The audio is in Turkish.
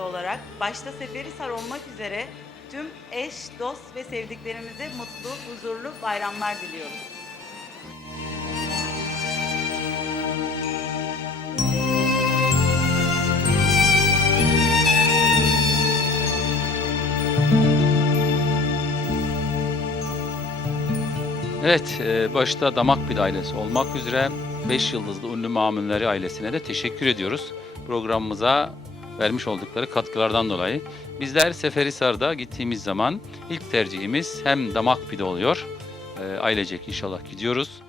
olarak başta Seferihisar olmak üzere tüm eş, dost ve sevdiklerimize mutlu, huzurlu bayramlar diliyoruz. Evet, e, başta Damakbid ailesi olmak üzere 5 yıldızlı ünlü mamulleri ailesine de teşekkür ediyoruz. Programımıza vermiş oldukları katkılardan dolayı. Bizler Seferihisar'da gittiğimiz zaman ilk tercihimiz hem Damakbid oluyor. E, ailecek inşallah gidiyoruz.